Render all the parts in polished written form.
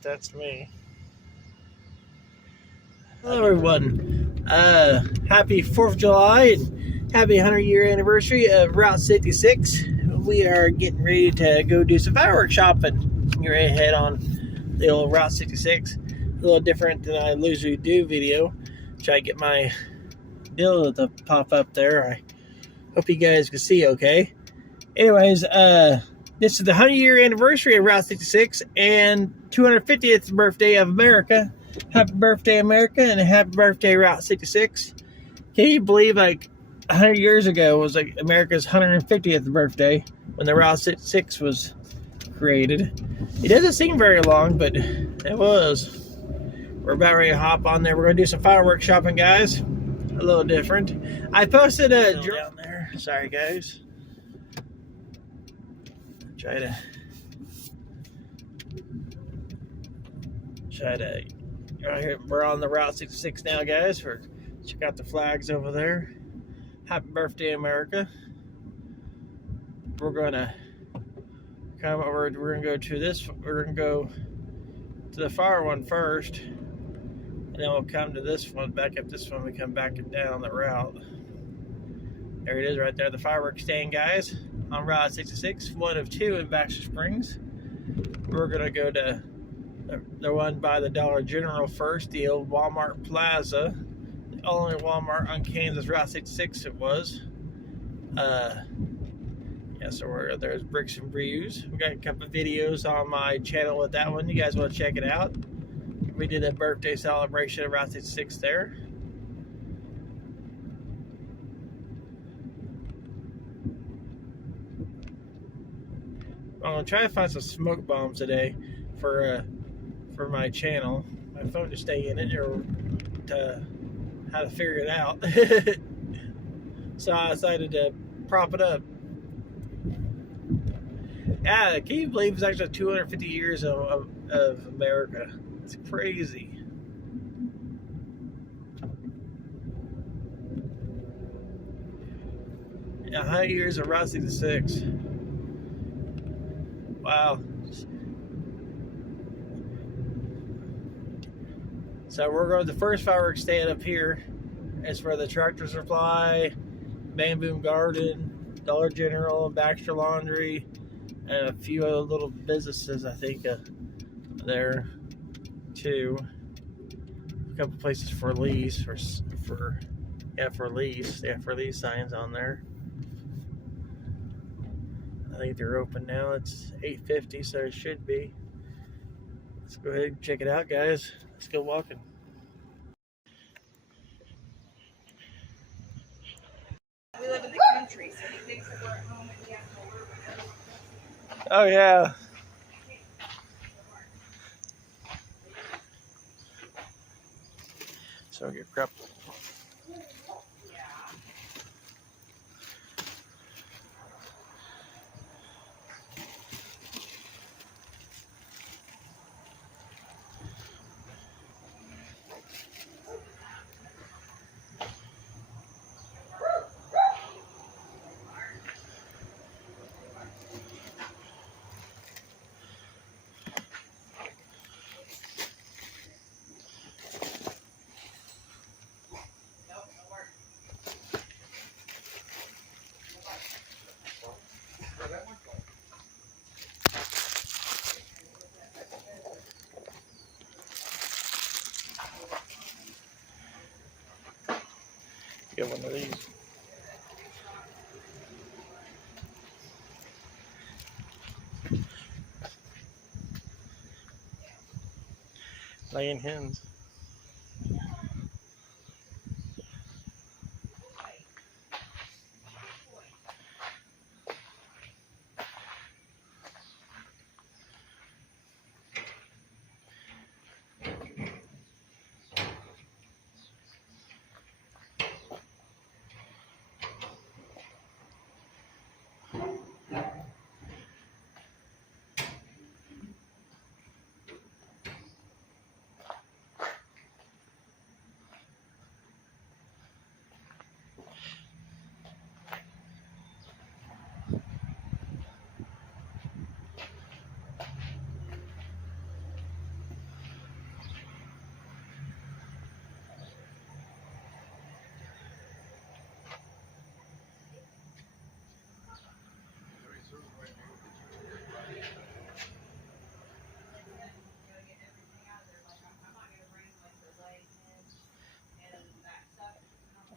not. That's me. Hello, everyone. Happy 4th of July and happy 100-year anniversary of Route 66. We are getting ready to go do some fireworks shopping here ahead on the old Route 66. A little different than I usually do video. Try to get my deal to pop up there. I hope you guys can see okay. Anyways, this is the 100-year anniversary of Route 66 and 250th birthday of America. Happy birthday, America, and happy birthday, Route 66. Can you believe, like, 100 years ago was, like, America's 150th birthday when the Route 66 was created? It doesn't seem very long, but it was. We're about ready to hop on there. We're going to do some fireworks shopping, guys. A little different. I posted a down there. Sorry, guys. Try to right here. We're on the Route 66 now, guys. Check out the flags over there. Happy birthday, America. We're gonna come over. We're gonna go to this. We're gonna go to the far one first, and then we'll come to this one. Back up this one. We come back and down the route. There it is, right there. The fireworks stand, guys, on Route 66, one of two in Baxter Springs. We're gonna go to the one by the Dollar General first, the old Walmart Plaza, the only Walmart on Kansas Route 66 it was. Yeah, so there's Bricks and Brews. We got a couple of videos on my channel with that one. You guys want to check it out? We did a birthday celebration of Route 66 there. I'm gonna try to find some smoke bombs today for my channel. My phone to stay in it, or to how to figure it out. So I decided to prop it up. Yeah, can you believe it's actually 250 years of America? It's crazy. Yeah, 100 years of Route 66. Wow. So we're going to the first fireworks stand up here. It's where the Tractor Supply, Bamboo Garden, Dollar General, Baxter Laundry, and a few other little businesses, I think, there too. A couple places for lease, for lease. They have for lease signs on there. I think they're open now. It's 8:50, so it should be. Let's go ahead and check it out, guys. Let's go walking. We live in the country, so he thinks that we're at home and he has to work with us. Oh, yeah. So get crap. Get one of these. Laying hens.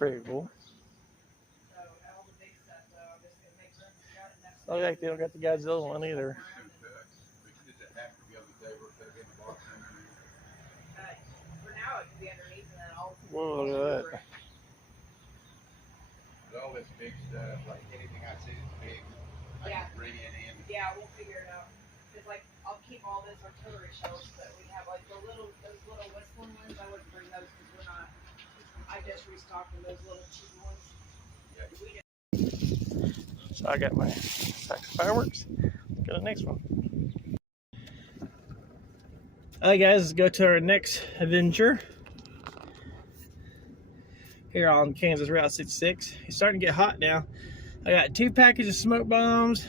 pretty cool. Look like they don't got the Godzilla one either. Whoa, look at that. All this big stuff, like anything I see is big, I can bring it in. Yeah, we'll figure it out. Cause like, I'll keep all this artillery shells, but we have like those little whistling ones, I wouldn't bring those because we're not, I just restocked those little cheap ones. Yeah. So I got my packs of fireworks. Go to the next one. Alright guys, let's go to our next adventure. Here on Kansas Route 66. It's starting to get hot now. I got 2 packages of smoke bombs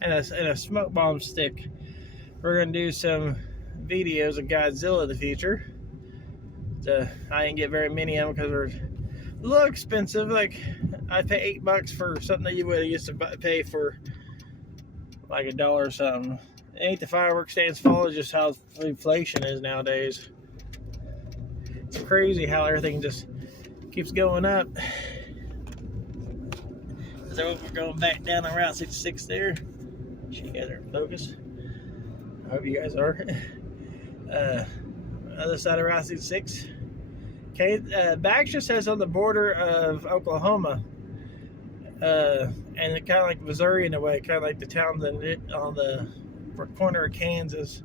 and a smoke bomb stick. We're going to do some videos of Godzilla in the future. I didn't get very many of them because they're a little expensive. Like, I pay $8 for something that you would have used to pay for like $1 or something. It ain't the fireworks stand's fault, it's just how inflation is nowadays. It's crazy how everything just keeps going up. So we're going back down on Route 66 there. You guys are in focus. I hope you guys are. Other side of Route 66. Okay, Baxter says on the border of Oklahoma, and kind of like Missouri in a way, kind of like the town on the corner of Kansas.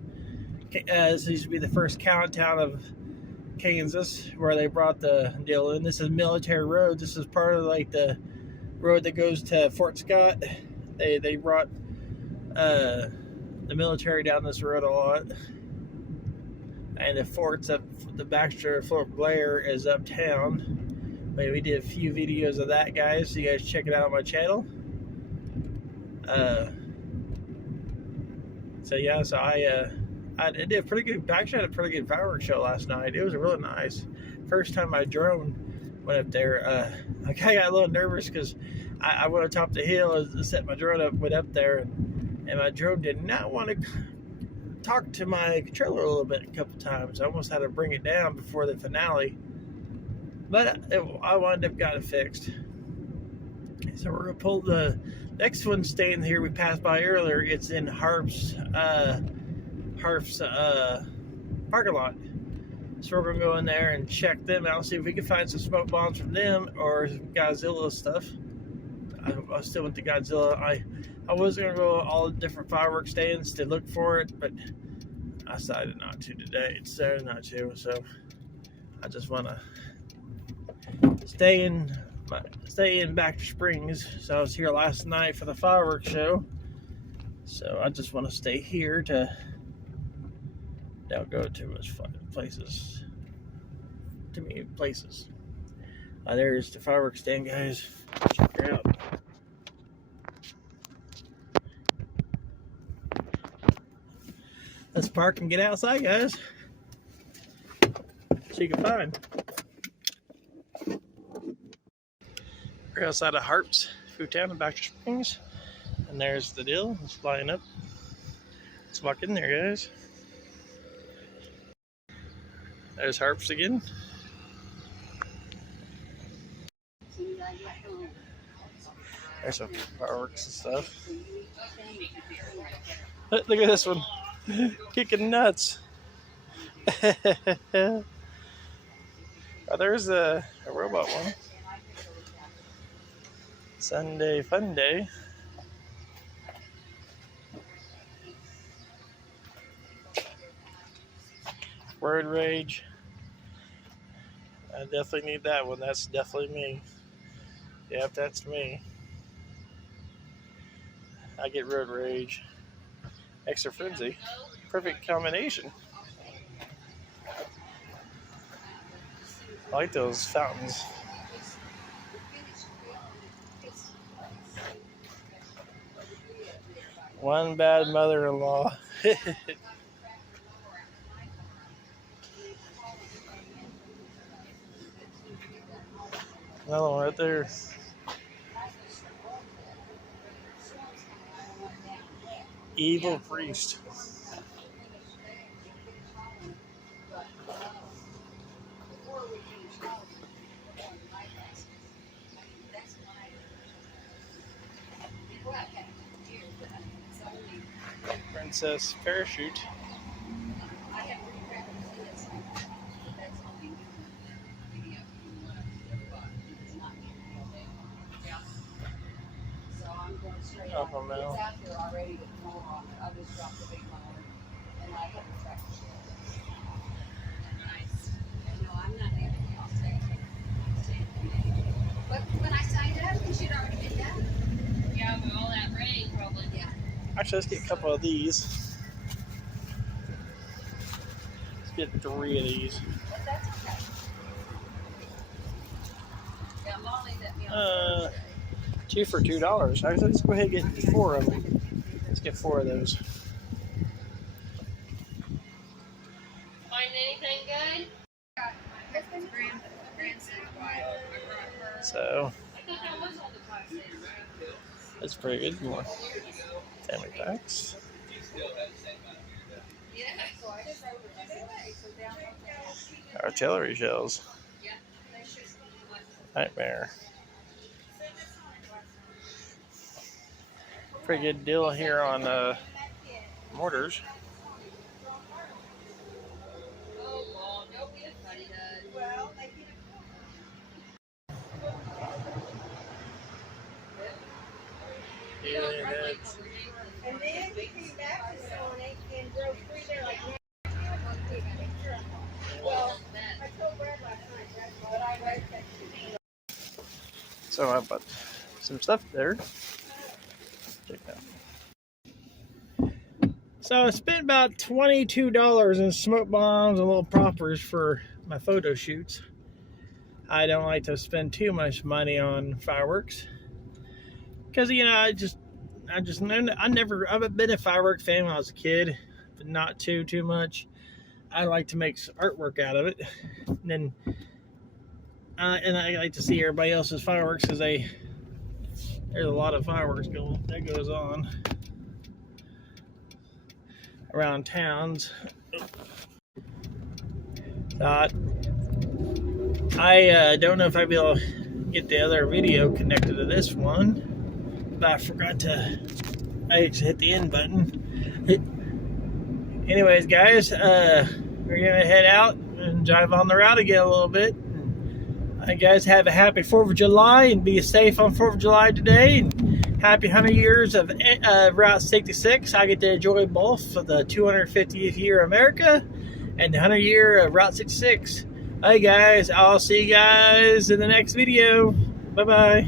This used to be the first county town of Kansas, where they brought the deal in. This is military road. This is part of like the road that goes to Fort Scott. They brought the military down this road a lot, and the forts up the Baxter Fort Blair is uptown. But we did a few videos of that, guys, so you guys check it out on my channel. So yeah, so I did a pretty good. Actually, had a pretty good fireworks show last night. It was really nice. First time my drone went up there. I kind of got a little nervous because I went on top of the hill and set my drone up, went up there, and my drone did not want to talk to my controller a little bit a couple times. I almost had to bring it down before the finale, but I wound up got it fixed. So we're gonna pull the next one. Staying here, we passed by earlier. It's in Harp's parking lot. So we're gonna go in there and check them out, see if we can find some smoke bombs from them or Godzilla stuff. I still went to Godzilla. I was gonna go all the different fireworks stands to look for it, but I decided not to today. It's Saturday not to, so I just wanna stay in Baxter Springs. So I was here last night for the fireworks show. So I just want to stay here to don't go too much fun places. Too many places. There's the fireworks stand, guys. Check it out. Let's park and get outside, guys. So you can find. We're outside of Harp's Food Town in Baxter Springs. And there's the deal. It's flying up. Let's walk in there, guys. There's Harp's again. There's some fireworks and stuff. Look at this one. Kicking nuts. Oh, there's a robot one. Sunday Fun Day. Word Rage. I definitely need that one. That's definitely me. Yep, that's me. I get Road Rage. Extra Frenzy. Perfect combination. I like those fountains. One bad mother-in-law. Another one right there. Evil Priest. Princess parachute. I have seen it, but that's only new video. It's not new. Yeah. So I'm going straight Oh, on. no. It's out here already with the mower on it. I just dropped the big mower, and I have the tractor shell. Nice. No, I'm not leaving. I'll stay. But when I signed up, it should already been done. Yeah, with all that rain, probably. Yeah. Actually, let's get a couple of these. Let's get 3 of these. But that's okay. Yeah, Molly let me on. 2 for $2. Actually, let's go ahead and get 4 of them. Let's get 4 of those. Find anything good? Got my husband's grandson's wife. I brought her. So I thought that was all the classes. that's pretty good. More family packs. Yeah. So I just wrote it today. So down. Artillery shells. Yeah. They should. Nightmare. Pretty good deal here on mortars. Oh, Mom, don't be a funny dad. Well, they get Yeah, that's And then we came back this morning and drove through there like well, I told Brad last night, but I read that. so I bought some stuff there. Check that. So I spent about $22 in smoke bombs and little proppers for my photo shoots. I don't like to spend too much money on fireworks because I've been a fireworks fan when I was a kid, but not too much. I like to make artwork out of it, and I like to see everybody else's fireworks because there's a lot of fireworks that goes on around towns. I don't know if I'll be able to get the other video connected to this one, but I forgot to. I just hit the end button. Anyways, guys, we're gonna head out and drive on the route again a little bit. You guys have a happy 4th of July and be safe on 4th of July today. And happy 100 years of Route 66. I get to enjoy both for the 250th year of America and the 100 year of Route 66. Hey guys, I'll see you guys in the next video. Bye-bye.